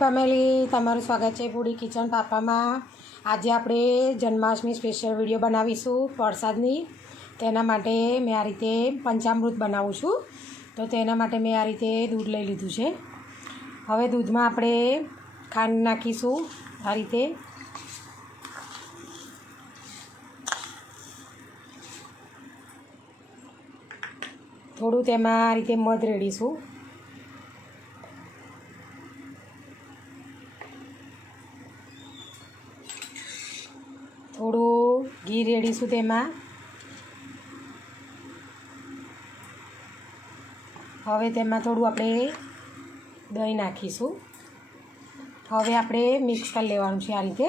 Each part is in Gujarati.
ફેમિલી, તમારું સ્વાગત છે ફૂડી કિચન પાપામાં। આજે આપણે જન્માષ્ટમી સ્પેશિયલ વિડીયો બનાવીશું પ્રસાદની। તેના માટે મેં આ રીતે પંચામૃત બનાવું છું। તો તેના માટે મેં આ રીતે દૂધ લઈ લીધું છે। હવે દૂધમાં આપણે ખાંડ નાખીશું આ રીતે। થોડું તેમાં આ રીતે મધ રેડીશું। થોડું ઘી રેડીશું તેમાં। હવે તેમાં થોડું આપણે દહીં નાખીશું। હવે આપણે મિક્સ કરી લેવાનું છે આ રીતે।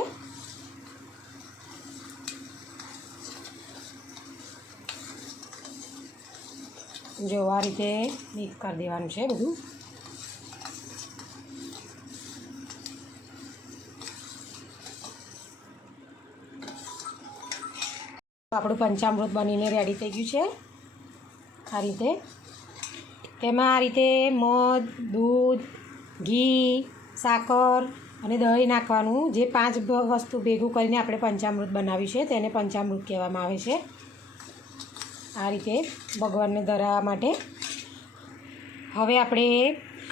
જો આ રીતે મિક્સ કરી દેવાનું છે બધું। આપણું પંચામૃત બનીને રેડી થઈ ગયું છે આ રીતે। તેમાં આ રીતે મધ, દૂધ, ઘી, સાકર અને દહીં નાખવાનું। જે 5 વસ્તુ ભેગું કરીને આપણે પંચામૃત બનાવ્યું છે તેને પંચામૃત કહેવામાં આવે છે। આ રીતે ભગવાનને ધરાવવા માટે। હવે આપણે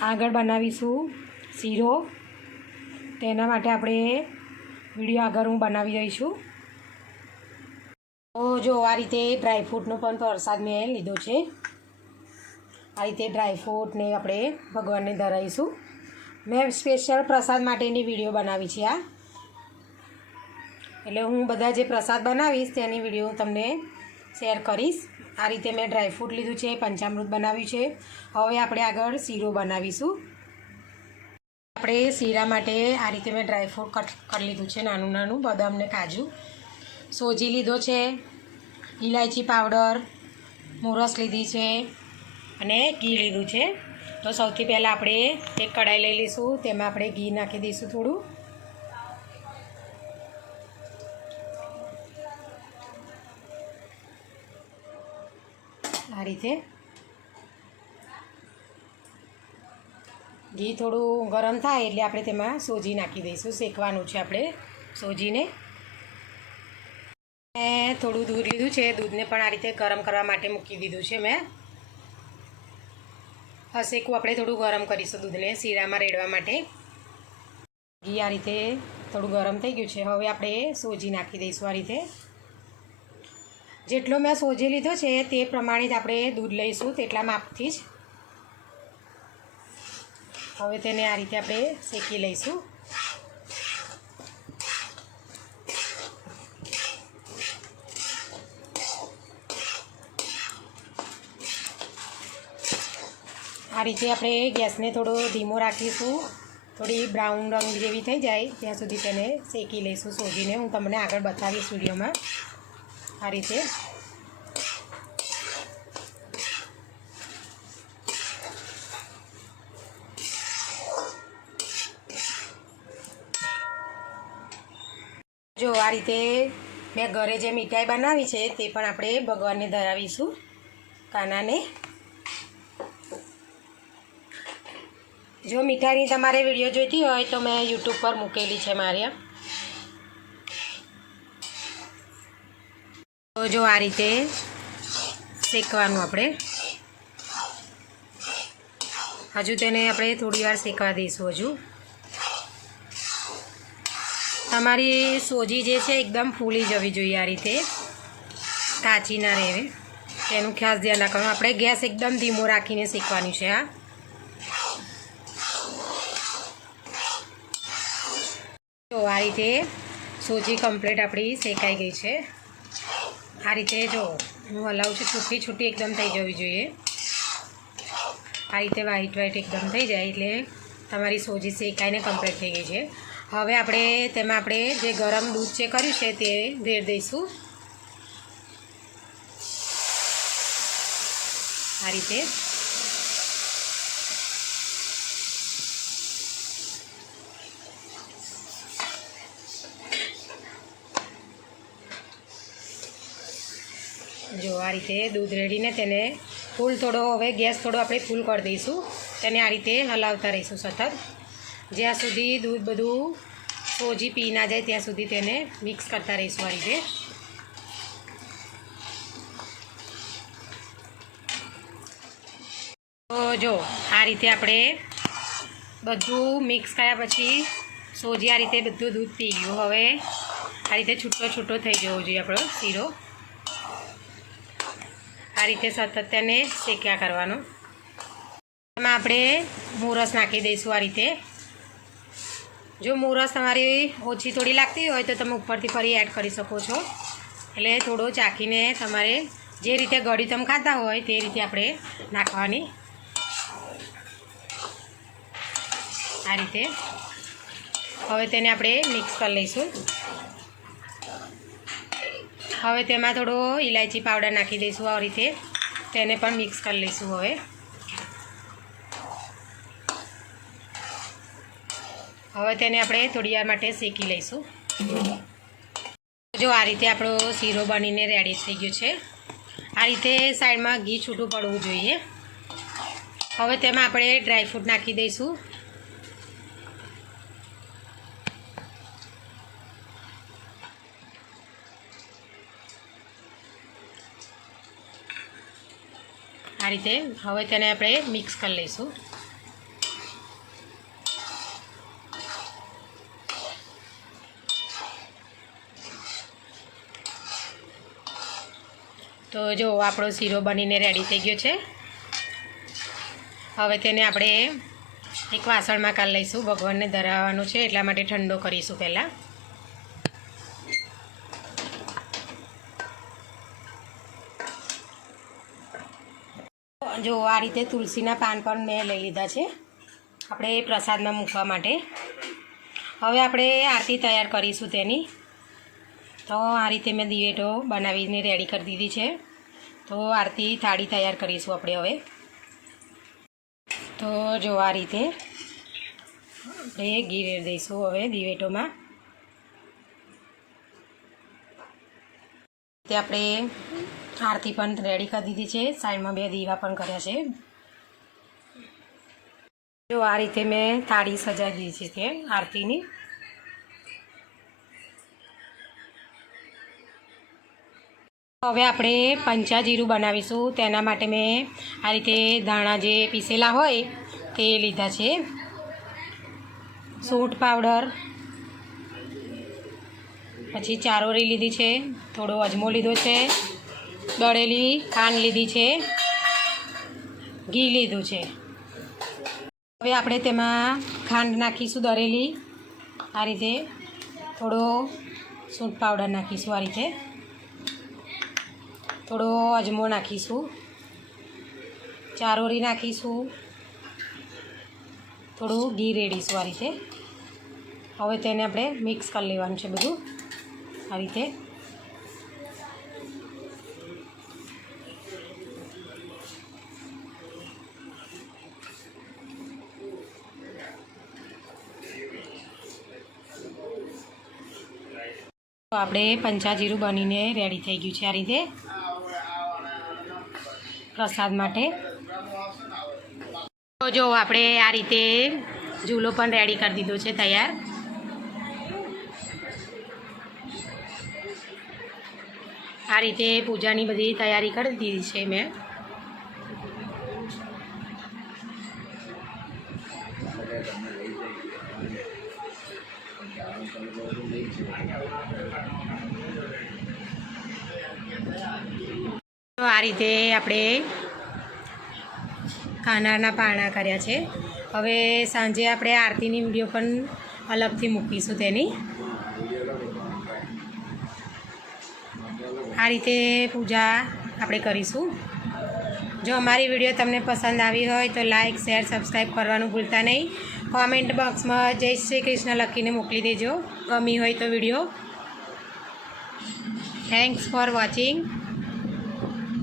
આગળ બનાવીશું શીરો। તેના માટે આપણે વિડીયો આગળ હું બનાવી દઈશું। તો જો આ રીતે ડ્રાયફ્રૂટનો પણ પ્રસાદ મેં લીધો છે। આ રીતે ડ્રાયફ્રૂટને આપણે ભગવાનને ધરાવીશું। મેં સ્પેશિયલ પ્રસાદ માટેની વિડીયો બનાવી છે આ। એટલે હું બધા જે પ્રસાદ બનાવીશ તેની વિડીયો હું તમને શેર કરીશ। આ રીતે મેં ડ્રાયફ્રૂટ લીધું છે, પંચામૃત બનાવ્યું છે। હવે આપણે આગળ શીરો બનાવીશું। આપણે શીરા માટે આ રીતે મેં ડ્રાયફ્રૂટ કટ કરી લીધું છે, નાનું નાનું બદામ ને કાજુ। સોજી લીધો છે, ઇલાયચી પાવડર, મોરસ લીધી છે અને ઘી લીધું છે। તો સૌથી પહેલાં આપણે એક કઢાઈ લઈ લઈશું। તેમાં આપણે ઘી નાખી દઈશું થોડું। આ રીતે ઘી થોડું ગરમ થાય એટલે આપણે તેમાં સોજી નાખી દઈશું। શેકવાનું છે આપણે સોજીને। મેં થોડું દૂધ લીધું છે, દૂધને પણ આ રીતે ગરમ કરવા માટે મૂકી દીધું છે મેં। હસેકું આપણે થોડું ગરમ કરીશું દૂધને શીરામાં રેડવા માટે। ઘી આ રીતે થોડું ગરમ થઈ ગયું છે। હવે આપણે સોજી નાખી દઈશું આ રીતે। જેટલો મેં સોજી લીધો છે તે પ્રમાણે જ આપણે દૂધ લઈશું, તેટલા માપથી જ। હવે તેને આ રીતે આપણે શેકી લઈશું। આ રીતે આપણે ગેસને થોડો ધીમો રાખીશું। થોડી બ્રાઉન રંગ જેવી થઈ જાય ત્યાં સુધી તેને શેકી લઈશું સોજીને। હું તમને આગળ બતાવીશ વિડીયોમાં આ રીતે। જો આ રીતે મેં ઘરે જે મીઠાઈ બનાવી છે તે પણ આપણે ભગવાનને ધરાવીશું કાનાને। જો મીઠાઈની તમારે વિડીયો જોઈતી હોય તો મેં યુટ્યુબ પર મૂકેલી છે મારે। તો જો આ રીતે શેકવાનું આપણે। હજુ તેને આપણે થોડી વાર શેકવા દઈશું હજુ। તમારી સોજી જે છે એકદમ ફૂલી જવી જોઈએ, આ રીતે કાચી ના રહે તેનું ખાસ ધ્યાન રાખવાનું। આપણે ગેસ એકદમ ધીમો રાખીને શેકવાની છે આ। તો આ રીતે સોજી કમ્પ્લીટ આપણી શેકાઈ ગઈ છે। આ રીતે જો હું હલાવું છું, છૂટી છૂટી એકદમ થઈ જવી જોઈએ। આ રીતે વ્હાઈટ વ્હાઈટ એકદમ થઈ જાય એટલે તમારી સોજી શેકાઈને કમ્પ્લીટ થઈ ગઈ છે। હવે આપણે તેમાં આપણે જે ગરમ દૂધ જે કર્યું છે તે રેડ દઈશું આ રીતે। જો આ રીતે દૂધ રેડીને તેને ફૂલ થોડો, હવે ગેસ થોડો આપણે ફૂલ કરી દઈશું। તેને આ રીતે હલાવતા રહીશું સતત। જ્યાં સુધી દૂધ બધું સોજી પી ના જાય ત્યાં સુધી તેને મિક્સ કરતા રહીશું આ રીતે. તો જો આ રીતે આપણે બધું મિક્સ કર્યા પછી સોજી આ રીતે બધું દૂધ પી ગયું. હવે આ રીતે છૂટો છૂટો થઈ જવો જોઈએ આપણો શીરો. આ રીતે સતત તેને શેક્યા કરવાનો. એમાં આપણે મોરસ નાખી દઈશું આ રીતે. જો મોરસ તમારી ઓછી થોડી લાગતી હોય તો તમે ઉપરથી ફરી એડ કરી શકો છો. એટલે થોડો ચાખીને તમારે જે રીતે ગળી તમે ખાતા હોય તે રીતે આપણે નાખવાની. આ રીતે હવે તેને આપણે મિક્સ કરી લઈશું. હવે તેમાં થોડો ઇલાયચી પાવડર નાખી દઈશું આ રીતે. તેને પણ મિક્સ કરી લઈશું. હવે તેને આપણે થોડી વાર માટે શેકી લઈશું. જો આ રીતે આપણો શીરો બનીને રેડી થઈ ગયો છે. આ રીતે સાઈડમાં ઘી છૂટું પડવું જોઈએ. હવે તેમાં આપણે ડ્રાયફ્રૂટ નાખી દઈશું. આ રીતે હવે તેને આપણે મિક્સ કરી લઈશું. તો જો આપણો શીરો બનીને રેડી થઈ ગયો છે. હવે તેને આપણે એક વાસણમાં કાઢી લઈશું. ભગવાનને ધરાવવાનું છે એટલા માટે ઠંડો કરીશું પહેલાં. જો આ રીતે તુલસીના પાન પણ મેં લઈ લીધા છે આપણે પ્રસાદમાં મૂકવા માટે. હવે આપણે આરતી તૈયાર કરીશું તેની. તો આ રીતે મેં દિવેટો બનાવીને રેડી કરી દીધી છે. તો આરતી થાળી તૈયાર કરીશું આપણે હવે. તો જો આ રીતે આપણે ઘી રેડી દઈશું હવે દિવેટોમાં. તે આપણે આરતી પણ રેડી કરી દીધી છે. સાઈડમાં 2 દીવા પણ કર્યા છે. જો આ રીતે મેં થાળી સજાવી દીધી છે આરતીની. હવે આપણે પંચાજીરું બનાવીશું. તેના માટે મેં આ રીતે ધાણા જે પીસેલા હોય તે લીધા છે. સૂંઠ પાવડર, પછી ચારોરી લીધી છે, થોડો અજમો લીધો છે, દળેલી ખાંડ લીધી છે, ઘી લીધું છે. હવે આપણે તેમાં ખાંડ નાખીશું દળેલી. આ રીતે થોડો સૂંઠ પાવડર નાખીશું. આ રીતે થોડો અજમો નાખીશું, ચારોરી નાખીશું, થોડું ઘી રેડીશું આ રીતે. હવે તેને આપણે મિક્સ કરી લેવાનું છે બધું આ રીતે. તો આપણે પંચાજીરું બનીને રેડી થઈ ગયું છે આ રીતે પ્રસાદ માટે. તો જો આપણે આ રીતે ઝૂલો પણ રેડી કરી દીધો છે તૈયાર. આ રીતે પૂજાની બધી તૈયારી કરી દીધી છે મેં. તો આ રીતે આપણે કાનાના પારણા કર્યા છે. હવે સાંજે આપણે આરતીની વિડીયો પણ અલગથી મૂકીશું તેની. આ રીતે પૂજા આપણે કરીશું. જો અમારી વિડીયો તમને પસંદ આવી હોય તો લાઇક, શેર, સબસ્ક્રાઈબ કરવાનું ભૂલતા નહીં. કોમેન્ટ બોક્સમાં જય શ્રી કૃષ્ણ લખીને મોકલી દેજો ગમી હોય તો વિડીયો. Thanks for watching.